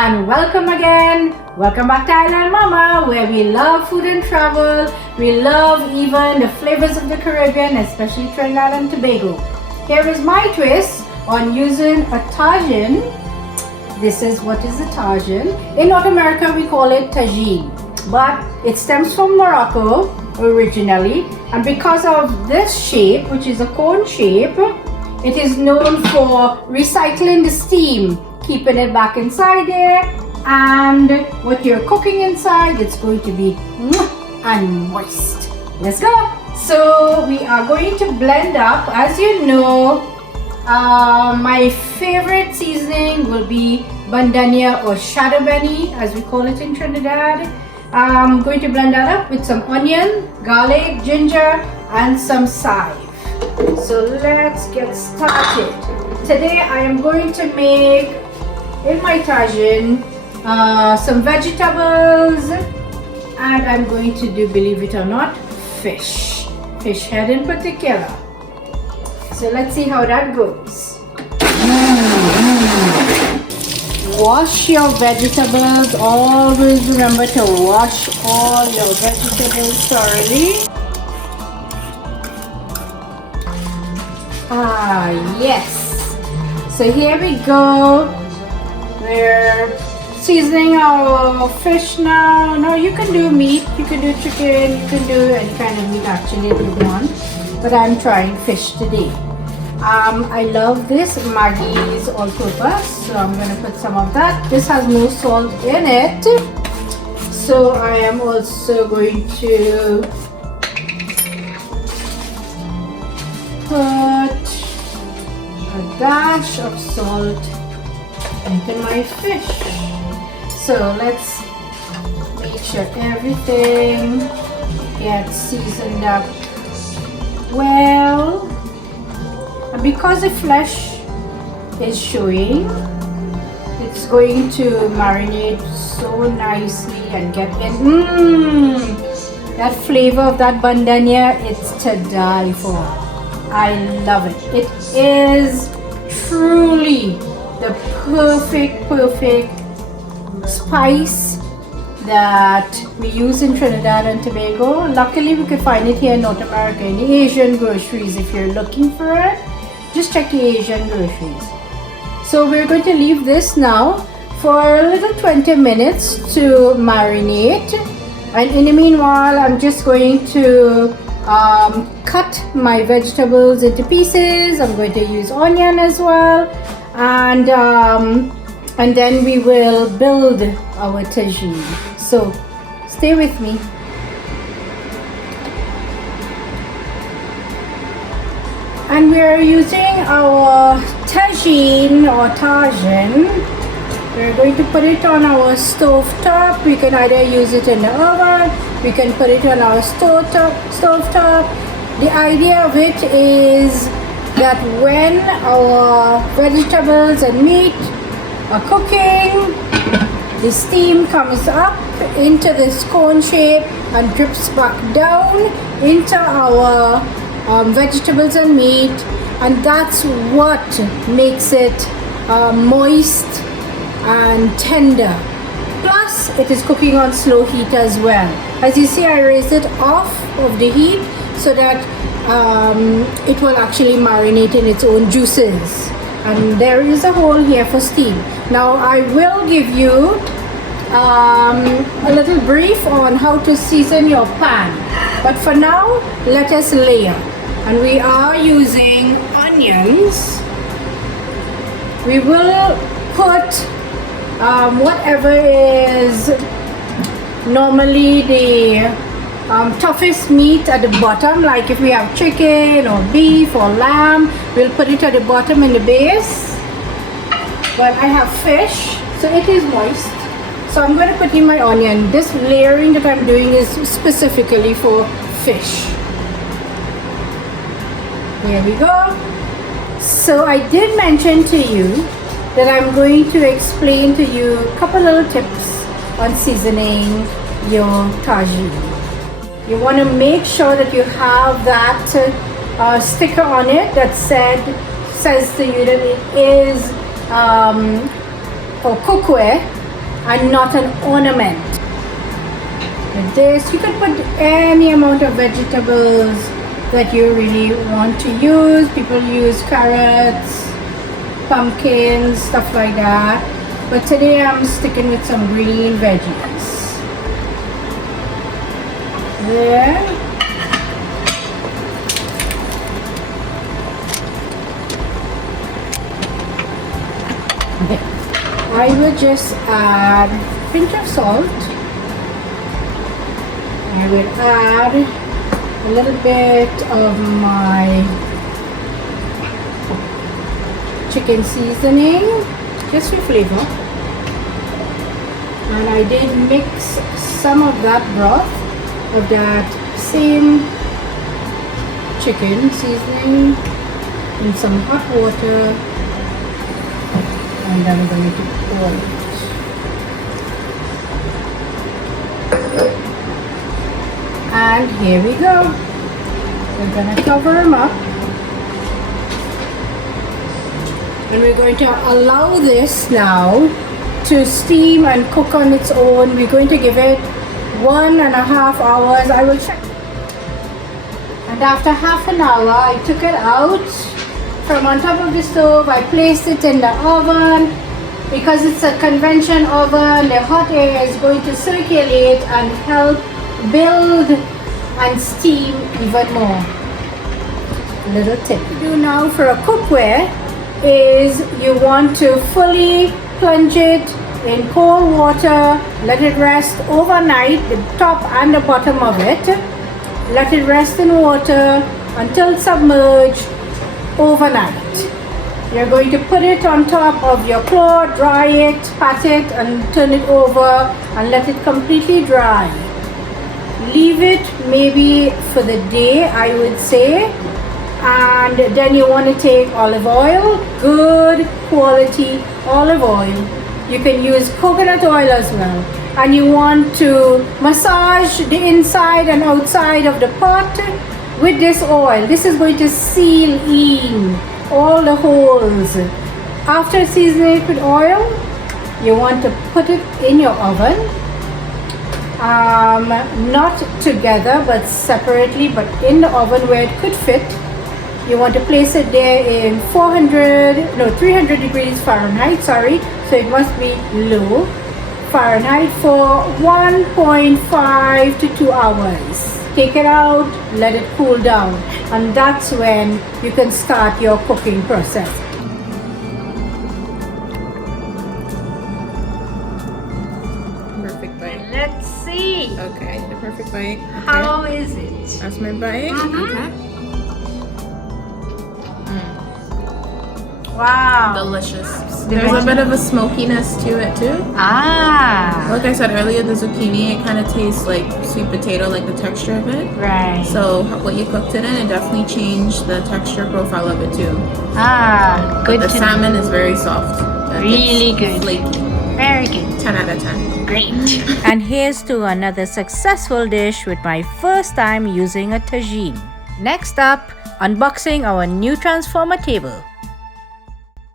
and welcome again. Welcome back to Island Mama, where we love food and travel. We love even the flavors of the Caribbean, especially Trinidad and Tobago. Here is my twist on using a Tajine. This is what is a Tajine. In North America, we call it Tajine, but it stems from Morocco originally. And because of this shape, which is a cone shape, it is known for recycling the steam, keeping it back inside there, and what you're cooking inside, it's going to be and moist. Let's go. So we are going to blend up. As you know, my favorite seasoning will be bandania or shadow benny, as we call it in Trinidad. I'm going to blend that up with some onion, garlic, ginger, and some chive. So let's get started. Today I am going to make in my Tajine some vegetables, and I'm going to do, believe it or not, fish head in particular. So let's see how that goes. Wash your vegetables. Always remember to wash all your vegetables thoroughly. Yes. So here we go. We're seasoning our fish now. Now you can do meat, you can do chicken, you can do any kind of meat actually if you want. But I'm trying fish today. I love this Maggie's all-purpose, so I'm going to put some of that. This has no salt in it, so I am also going to put a dash of salt into my fish. So let's make sure everything gets seasoned up well. And because the flesh is showing, it's going to marinate so nicely and get in. That flavor of that bandania, it's to die for. I love it. It is truly the perfect spice that we use in Trinidad and Tobago. Luckily, we could find it here in North America in the Asian groceries. If you're looking for it, just check the Asian groceries. So we're going to leave this now for a little 20 minutes to marinate. And in the meanwhile, I'm just going to cut my vegetables into pieces. I'm going to use onion as well. And then we will build our tagine. So stay with me. And we are using our tagine or Tajine. We're going to put it on our stove top. We can either use it in the oven, we can put it on our stove top. The idea of it is that when our vegetables and meat are cooking, the steam comes up into this cone shape and drips back down into our vegetables and meat, and that's what makes it moist and tender. Plus, it is cooking on slow heat as well. As you see, I raised it off of the heat so that it will actually marinate in its own juices. And there is a hole here for steam. Now I will give you a little brief on how to season your pan. But for now, let us layer. And we are using onions. We will put whatever is normally the toughest meat at the bottom, like if we have chicken or beef or lamb, we'll put it at the bottom in the base. But I have fish, so it is moist, so I'm going to put in my onion. This layering that I'm doing is specifically for fish. Here we go. So I did mention to you that I'm going to explain to you a couple little tips on seasoning your Tajine. You want to make sure that you have that sticker on it that says to you that it is for cookware and not an ornament. With this, you can put any amount of vegetables that you really want to use. People use carrots, pumpkins, stuff like that. But today I'm sticking with some green veggies. There. I will just add a pinch of salt. I will add a little bit of my chicken seasoning, just for flavor. And I did mix some of that broth, of that same chicken seasoning, in some hot water. And I'm going to pour it. And here we go. We're going to cover them up. And we're going to allow this now to steam and cook on its own. We're going to give it 1.5 hours. I will check. And after half an hour, I took it out from on top of the stove. I placed it in the oven. Because it's a convection oven, the hot air is going to circulate and help build and steam even more. Little tip to do now for a cookware is you want to fully plunge it in cold water, let it rest overnight, the top and the bottom of it. Let it rest in water until submerged overnight. You're going to put it on top of your cloth, dry it, pat it, and turn it over and let it completely dry. Leave it maybe for the day, I would say. And then you want to take olive oil, good quality olive oil. You can use coconut oil as well. And you want to massage the inside and outside of the pot with this oil. This is going to seal in all the holes. After seasoning it with oil, you want to put it in your oven, not together but separately, but in the oven where it could fit. You want to place it there in 300 degrees Fahrenheit, sorry, so it must be low Fahrenheit for 1.5 to 2 hours. Take it out, let it cool down, and that's when you can start your cooking process. Perfect bite. Let's see. Okay, the perfect bite. Okay. How is it? That's my bite. Okay. Wow. Delicious. There's a bit of a smokiness to it too. Ah. Like I said earlier, the zucchini, it kind of tastes like sweet potato, like the texture of it. Right. So what you cooked it in, it definitely changed the texture profile of it too. Ah, good. But the salmon is very soft. Really it's good. Flaky. Very good. 10 out of 10. Great. And here's to another successful dish with my first time using a tajine. Next up, unboxing our new transformer table.